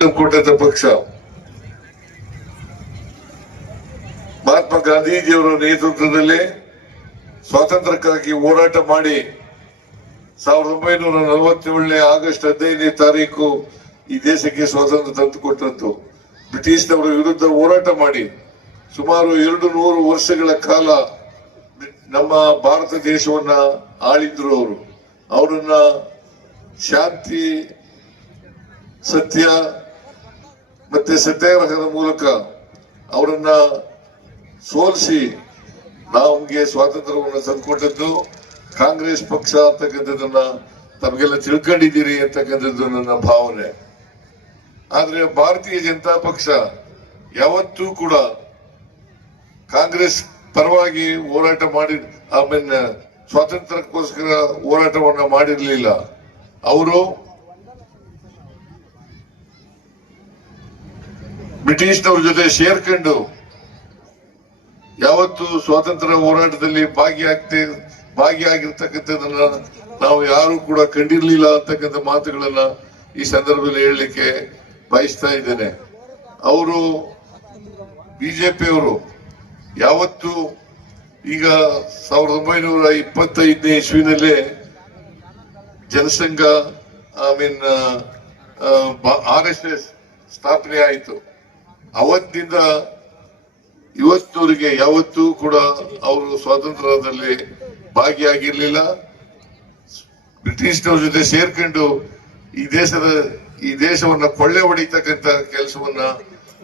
ಕೊಟ್ಟಂತ ಪಕ್ಷ ಮಹಾತ್ಮ ಗಾಂಧೀಜಿಯವರ ನೇತೃತ್ವದಲ್ಲಿ ಸ್ವಾತಂತ್ರ್ಯಕ್ಕಾಗಿ ಹೋರಾಟ ಮಾಡಿ 1947 ಆಗಸ್ಟ್ 15ನೇ ತಾರೀಕು ಈ ದೇಶಕ್ಕೆ ಸ್ವಾತಂತ್ರ್ಯ ತಂದುಕೊಟ್ಟಂತು. ಬ್ರಿಟಿಷ್ನವರ ವಿರುದ್ಧ ಹೋರಾಟ ಮಾಡಿ ಸುಮಾರು 200 ವರ್ಷಗಳ ಕಾಲ ನಮ್ಮ ಭಾರತ ದೇಶವನ್ನ ಆಳಿದ್ರು. ಅವರನ್ನ ಶಾಂತಿ, ಸತ್ಯ ಮತ್ತೆ ಸತ್ಯಾಗ್ರಹದ ಮೂಲಕ ಅವರನ್ನ ಸೋಲಿಸಿ ನಮಗೆ ಸ್ವಾತಂತ್ರ್ಯವನ್ನು ತಂದುಕೊಟ್ಟದ್ದು ಕಾಂಗ್ರೆಸ್ ಪಕ್ಷ ಅಂತಕ್ಕಂಥದ್ದನ್ನ ತಮಗೆಲ್ಲ ತಿಳ್ಕೊಂಡಿದ್ದೀರಿ ಅಂತಕ್ಕಂಥದ್ದು ನನ್ನ ಭಾವನೆ. ಆದ್ರೆ ಭಾರತೀಯ ಜನತಾ ಪಕ್ಷ ಯಾವತ್ತೂ ಕೂಡ ಕಾಂಗ್ರೆಸ್ ಪರವಾಗಿ ಹೋರಾಟ ಮಾಡಿ ಆಮೇಲೆ ಸ್ವಾತಂತ್ರ್ಯಕ್ಕೋಸ್ಕರ ಹೋರಾಟವನ್ನ ಮಾಡಿರಲಿಲ್ಲ. ಅವರು ಬ್ರಿಟಿಷ್ನವ್ರ ಜೊತೆ ಸೇರ್ಕೊಂಡು ಯಾವತ್ತು ಸ್ವಾತಂತ್ರ್ಯ ಹೋರಾಟದಲ್ಲಿ ಭಾಗಿಯಾಗಿರ್ತಕ್ಕಂಥದನ್ನ ನಾವು ಯಾರು ಕೂಡ ಕಂಡಿರ್ಲಿಲ್ಲ ಅಂತಕ್ಕಂಥ ಮಾತುಗಳನ್ನ ಈ ಸಂದರ್ಭದಲ್ಲಿ ಹೇಳಲಿಕ್ಕೆ ಬಯಸ್ತಾ ಇದ್ದೇನೆ. ಅವರು ಬಿಜೆಪಿಯವರು ಯಾವತ್ತು ಈಗ 1925ನೇ ಇಸ್ವಿನಲ್ಲೇ ಜನಸಂಘ RSS ಸ್ಥಾಪನೆ ಆಯಿತು. ಅವತ್ತಿನಿಂದ ಇವತ್ತವರಿಗೆ ಯಾವತ್ತೂ ಕೂಡ ಅವರು ಸ್ವಾತಂತ್ರ್ಯದಲ್ಲಿ ಭಾಗಿಯಾಗಿರ್ಲಿಲ್ಲ. ಬ್ರಿಟಿಷ್ನವ್ರ ಜೊತೆ ಸೇರ್ಕೊಂಡು ಈ ದೇಶವನ್ನ ಕೊಳ್ಳೆ ಹೊಡಿತಕ್ಕಂತ ಕೆಲಸವನ್ನ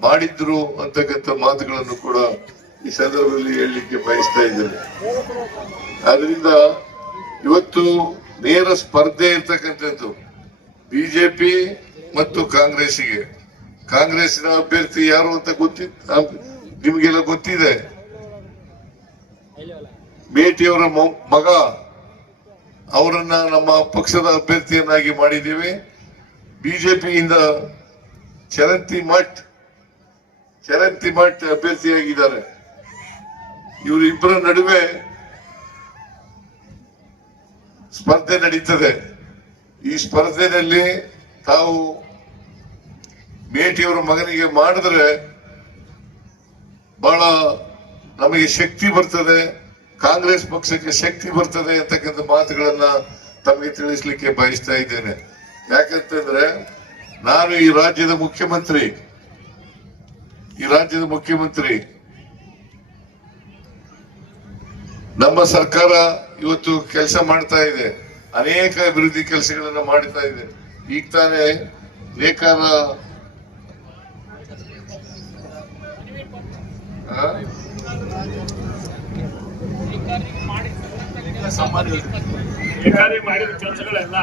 ಮಾಡಿದ್ರು ಅಂತಕ್ಕಂಥ ಮಾತುಗಳನ್ನು ಕೂಡ ಈ ಸಂದರ್ಭದಲ್ಲಿ ಹೇಳಲಿಕ್ಕೆ ಬಯಸ್ತಾ ಇದ್ದೇನೆ. ಆದ್ರಿಂದ ಇವತ್ತು ನೇರ ಸ್ಪರ್ಧೆ ಇರ್ತಕ್ಕಂಥದ್ದು ಬಿಜೆಪಿ ಮತ್ತು ಕಾಂಗ್ರೆಸ್ಸಿಗೆ. ಕಾಂಗ್ರೆಸ್ಸಿನ ಅಭ್ಯರ್ಥಿ ಯಾರು ಅಂತ ನಿಮಗೆಲ್ಲ ಗೊತ್ತಿದೆ. ಮೇಟಿಯವರ ಮಗ, ಅವರನ್ನ ನಮ್ಮ ಪಕ್ಷದ ಅಭ್ಯರ್ಥಿಯನ್ನಾಗಿ ಮಾಡಿದ್ದೀವಿ. ಬಿಜೆಪಿಯಿಂದ ಚರಂತಿ ಮಠ್ ಅಭ್ಯರ್ಥಿಯಾಗಿದ್ದಾರೆ. ಇವರಿಬ್ಬರ ನಡುವೆ ಸ್ಪರ್ಧೆ ನಡೀತದೆ. ಈ ಸ್ಪರ್ಧೆಯಲ್ಲಿ ತಾವು ಮೇಟಿಯವರ ಮಗನಿಗೆ ಮಾಡಿದ್ರೆ ಬಹಳ ನಮಗೆ ಶಕ್ತಿ ಬರ್ತದೆ, ಕಾಂಗ್ರೆಸ್ ಪಕ್ಷಕ್ಕೆ ಶಕ್ತಿ ಬರ್ತದೆ ಅಂತಕ್ಕಂಥ ಮಾತುಗಳನ್ನ ತಮಗೆ ತಿಳಿಸ್ಲಿಕ್ಕೆ ಬಯಸ್ತಾ ಇದ್ದೇನೆ. ಯಾಕಂತಂದ್ರೆ ನಾನು ಈ ರಾಜ್ಯದ ಮುಖ್ಯಮಂತ್ರಿ ನಮ್ಮ ಸರ್ಕಾರ ಇವತ್ತು ಕೆಲಸ ಮಾಡ್ತಾ ಇದೆ, ಅನೇಕ ಅಭಿವೃದ್ಧಿ ಕೆಲಸಗಳನ್ನ ಮಾಡ್ತಾ ಇದೆ. ಈಗ ತಾನೇ ನೇಕಾರ ಕೆಲಸಗಳೆಲ್ಲ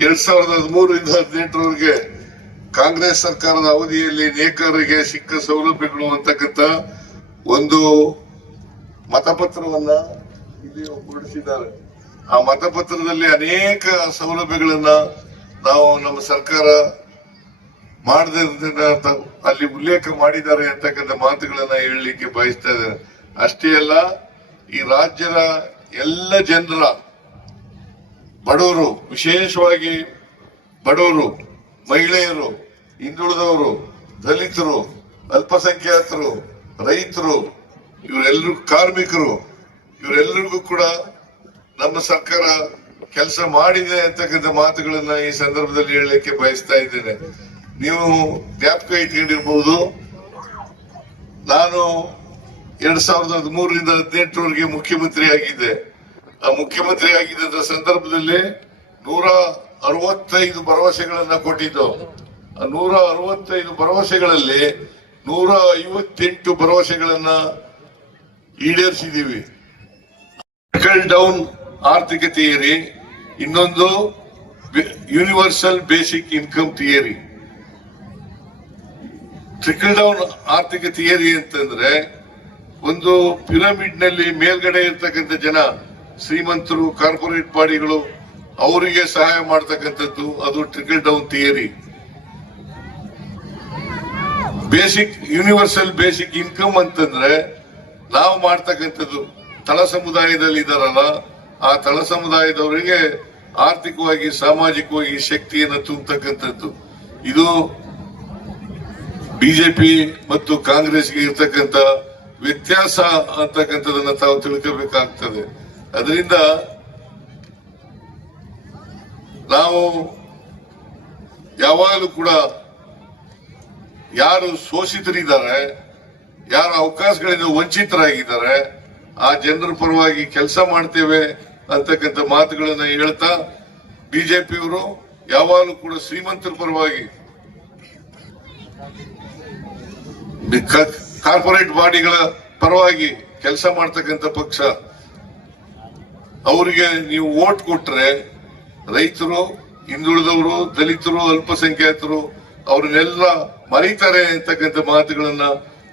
2013ರಿಂದ 2018ರವರೆಗೆ ಕಾಂಗ್ರೆಸ್ ಸರ್ಕಾರದ ಅವಧಿಯಲ್ಲಿ ನೇಕಾರರಿಗೆ ಸಿಕ್ಕ ಸೌಲಭ್ಯಗಳು ಅಂತಕ್ಕಂಥ ಒಂದು ಮತಪತ್ರವನ್ನ ಇಲ್ಲಿ ಹೊರಡಿಸಿದ್ದಾರೆ. ಆ ಮತಪತ್ರದಲ್ಲಿ ಅನೇಕ ಸೌಲಭ್ಯಗಳನ್ನ ನಾವು ನಮ್ಮ ಸರ್ಕಾರ ಮಾಡದ ಅಲ್ಲಿ ಉಲ್ಲೇಖ ಮಾಡಿದ್ದಾರೆ ಅಂತಕ್ಕಂಥ ಮಾತುಗಳನ್ನ ಹೇಳಲಿಕ್ಕೆ ಬಯಸ್ತಾ ಇದ್ದಾರೆ. ಅಷ್ಟೇ ಅಲ್ಲ, ಈ ರಾಜ್ಯದ ಎಲ್ಲ ಜನರ ಬಡವರು, ವಿಶೇಷವಾಗಿ ಬಡವರು, ಮಹಿಳೆಯರು, ಹಿಂದುಳಿದವರು, ದಲಿತರು, ಅಲ್ಪಸಂಖ್ಯಾತರು, ರೈತರು, ಇವರೆಲ್ಲರೂ ಕಾರ್ಮಿಕರು, ಇವರೆಲ್ಲರಿಗೂ ಕೂಡ ನಮ್ಮ ಸರ್ಕಾರ ಕೆಲಸ ಮಾಡಿದೆ ಅಂತಕ್ಕಂಥ ಮಾತುಗಳನ್ನ ಈ ಸಂದರ್ಭದಲ್ಲಿ ಹೇಳಲಿಕ್ಕೆ ಬಯಸ್ತಾ ಇದ್ದೇನೆ. ನೀವು ಜ್ಞಾಪಕ ಇಟ್ಕೊಂಡಿರ್ಬಹುದು, ನಾನು 2013ರಿಂದ 2018ರವರೆಗೆ ಮುಖ್ಯಮಂತ್ರಿ ಆಗಿದ್ದೆ. ಆ ಮುಖ್ಯಮಂತ್ರಿ ಆಗಿದ್ದ ಸಂದರ್ಭದಲ್ಲಿ 165 ಭರವಸೆಗಳನ್ನ ಕೊಟ್ಟಿದ್ದು. ಆ 165 ಭರವಸೆಗಳಲ್ಲಿ 158 ಭರವಸೆಗಳನ್ನ ಈಡೇರಿಸಿದೀವಿ. ಟ್ರಿಕಲ್ ಡೌನ್ ಆರ್ಥಿಕ ಥಿಯರಿ, ಇನ್ನೊಂದು universal basic income theory. Trickle down ಆರ್ಥಿಕ ಥಿಯರಿ ಅಂತಂದ್ರೆ ಒಂದು ಪಿರಮಿಡ್ ನಲ್ಲಿ ಮೇಲ್ಗಡೆ ಇರ್ತಕ್ಕಂಥ ಜನ, ಶ್ರೀಮಂತರು, ಕಾರ್ಪೊರೇಟ್ ಬಾಡಿಗಳು, ಅವರಿಗೆ ಸಹಾಯ ಮಾಡ್ತಕ್ಕಂಥದ್ದು, ಅದು trickle down theory. Universal basic income ಅಂತಂದ್ರೆ ನಾವು ಮಾಡ್ತಕ್ಕಂಥದ್ದು ತಳ ಸಮುದಾಯದಲ್ಲಿ ಇದಾರಲ್ಲ, ಆ ತಳ ಸಮುದಾಯದವರಿಗೆ ಆರ್ಥಿಕವಾಗಿ ಸಾಮಾಜಿಕವಾಗಿ ಶಕ್ತಿಯನ್ನು ತುಂಬತಕ್ಕಂಥದ್ದು. ಇದು ಬಿಜೆಪಿ ಮತ್ತು ಕಾಂಗ್ರೆಸ್ಗೆ ಇರ್ತಕ್ಕಂಥ ವ್ಯತ್ಯಾಸ ಅಂತಕ್ಕಂಥದನ್ನ ತಾವು ತಿಳ್ಕೋಬೇಕಾಗ್ತದೆ. ಅದರಿಂದ ನಾವು ಯಾವಾಗಲೂ ಕೂಡ ಯಾರು ಶೋಷಿತರಿದ್ದಾರೆ, ಯಾರು ಅವಕಾಶಗಳಿಂದ ವಂಚಿತರಾಗಿದ್ದಾರೆ, ಆ ಜನರ ಪರವಾಗಿ ಕೆಲಸ ಮಾಡ್ತೇವೆ ಅಂತಕ್ಕಂಥ ಮಾತುಗಳನ್ನ ಹೇಳ್ತಾ ಬಿಜೆಪಿಯವರು ಯಾವಾಗಲೂ ಕೂಡ ಶ್ರೀಮಂತರ ಪರವಾಗಿ, ಕಾರ್ಪೊರೇಟ್ ಬಾಡಿಗಳ ಪರವಾಗಿ ಕೆಲಸ ಮಾಡ್ತಕ್ಕಂಥ ಪಕ್ಷ. ಅವರಿಗೆ ನೀವು ವೋಟ್ ಕೊಟ್ರೆ ರೈತರು, ಹಿಂದುಳಿದವರು, ದಲಿತರು, ಅಲ್ಪಸಂಖ್ಯಾತರು ಅವ್ರನ್ನೆಲ್ಲ ಮರೀತಾರೆ ಅಂತಕ್ಕಂಥ ಮಾತುಗಳನ್ನ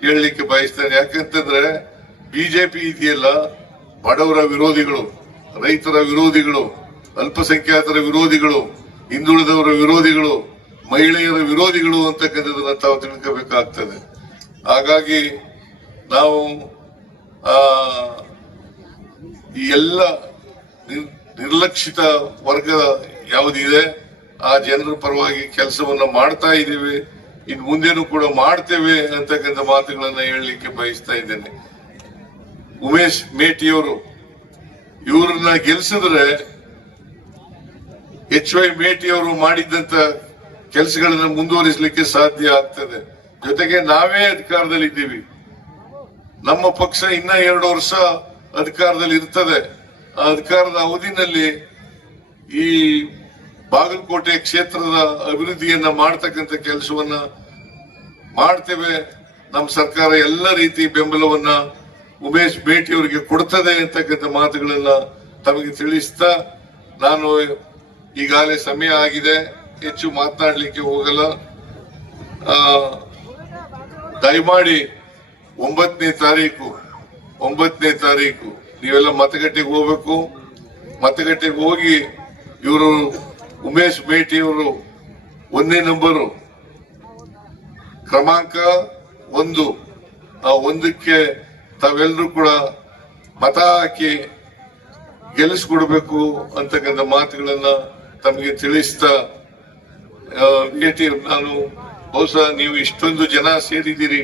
ಹೇಳಲಿಕ್ಕೆ ಬಯಸ್ತೇನೆ. ಯಾಕಂತಂದ್ರೆ ಬಿಜೆಪಿ ಇದೆಯಲ್ಲ, ಬಡವರ ವಿರೋಧಿಗಳು, ರೈತರ ವಿರೋಧಿಗಳು, ಅಲ್ಪಸಂಖ್ಯಾತರ ವಿರೋಧಿಗಳು, ಹಿಂದುಳಿದವರ ವಿರೋಧಿಗಳು, ಮಹಿಳೆಯರ ವಿರೋಧಿಗಳು ಅಂತಕ್ಕಂಥದನ್ನ ತಾವು ತಿಳ್ಕೋಬೇಕಾಗ್ತದೆ. ಹಾಗಾಗಿ ನಾವು ಈ ಎಲ್ಲ ನಿರ್ಲಕ್ಷಿತ ವರ್ಗ ಯಾವುದಿದೆ ಆ ಜನರ ಪರವಾಗಿ ಕೆಲಸವನ್ನ ಮಾಡ್ತಾ ಇದ್ದೇವೆ, ಇನ್ನು ಮುಂದೇನು ಕೂಡ ಮಾಡ್ತೇವೆ ಅಂತಕ್ಕಂಥ ಮಾತುಗಳನ್ನ ಹೇಳಲಿಕ್ಕೆ ಬಯಸ್ತಾ ಇದ್ದೇನೆ. ಉಮೇಶ್ ಮೇಟಿಯವರು ಇವ್ರನ್ನ ಗೆಲ್ಸಿದ್ರೆ HY ಮೇಟಿಯವರು ಮಾಡಿದ್ದಂತ ಕೆಲಸಗಳನ್ನ ಮುಂದುವರಿಸಲಿಕ್ಕೆ ಸಾಧ್ಯ ಆಗ್ತದೆ. ಜೊತೆಗೆ ನಾವೇ ಅಧಿಕಾರದಲ್ಲಿದ್ದೀವಿ, ನಮ್ಮ ಪಕ್ಷ ಇನ್ನ 2 ವರ್ಷ ಅಧಿಕಾರದಲ್ಲಿ ಇರ್ತದೆ. ಆ ಅಧಿಕಾರದ ಅವಧಿನಲ್ಲಿ ಈ ಬಾಗಲಕೋಟೆ ಕ್ಷೇತ್ರದ ಅಭಿವೃದ್ಧಿಯನ್ನ ಮಾಡ್ತಕ್ಕಂಥ ಕೆಲಸವನ್ನ ಮಾಡ್ತೇವೆ. ನಮ್ಮ ಸರ್ಕಾರ ಎಲ್ಲ ರೀತಿ ಬೆಂಬಲವನ್ನ ಉಮೇಶ್ ಮೇಟಿಯವರಿಗೆ ಕೊಡ್ತದೆ ಅಂತಕ್ಕಂಥ ಮಾತುಗಳನ್ನ ತಮಗೆ ತಿಳಿಸ್ತಾ, ನಾನು ಈಗಾಗಲೇ ಸಮಯ ಆಗಿದೆ, ಹೆಚ್ಚು ಮಾತನಾಡಲಿಕ್ಕೆ ಹೋಗಲ್ಲ. ದಯಮಾಡಿ 9ನೇ ತಾರೀಕು ನೀವೆಲ್ಲ ಮತಗಟ್ಟೆಗೆ ಹೋಗ್ಬೇಕು. ಮತಗಟ್ಟೆಗೆ ಹೋಗಿ ಇವರು ಉಮೇಶ್ ಮೇಟಿಯವರು 1ನೇ ನಂಬರು ಕ್ರಮಾಂಕ 1, ಆ 1ಕ್ಕೆ ತಾವೆಲ್ಲರೂ ಕೂಡ ಮತ ಹಾಕಿ ಗೆಲ್ಲಿಸ್ಕೊಡ್ಬೇಕು ಅಂತಕ್ಕಂಥ ಮಾತುಗಳನ್ನ ತಮಗೆ ತಿಳಿಸ್ತಾ, ನಾನು ಬಹುಶಃ ನೀವು ಇಷ್ಟೊಂದು ಜನ ಸೇರಿದ್ದೀರಿ,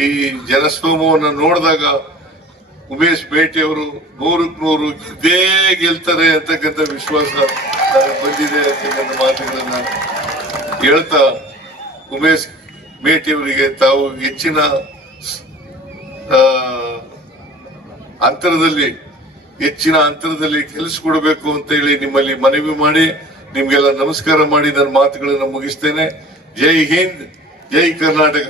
ಈ ಜನಸ್ತೋಮವನ್ನು ನೋಡಿದಾಗ ಉಮೇಶ್ ಮೇಟಿ ಅವರು 100ಕ್ಕೆ 100 ಗೆಲ್ತಾರೆ ಅಂತಕ್ಕಂಥ ವಿಶ್ವಾಸ ಬಂದಿದೆ ಅಂತಕ್ಕಂಥ ಮಾತುಗಳನ್ನ ಹೇಳ್ತಾ, ಉಮೇಶ್ ಮೇಟಿ ಅವರಿಗೆ ತಾವು ಹೆಚ್ಚಿನ ಅಂತರದಲ್ಲಿ ಗೆಲ್ಲಿಸಿಕೊಡ್ಬೇಕು ಅಂತ ಹೇಳಿ ನಿಮ್ಮಲ್ಲಿ ಮನವಿ ಮಾಡಿ ನಿಮ್ಗೆಲ್ಲ ನಮಸ್ಕಾರ ಮಾಡಿ ನನ್ನ ಮಾತುಗಳನ್ನು ಮುಗಿಸ್ತೇನೆ. ಜೈ ಹಿಂದ್, ಜೈ ಕರ್ನಾಟಕ.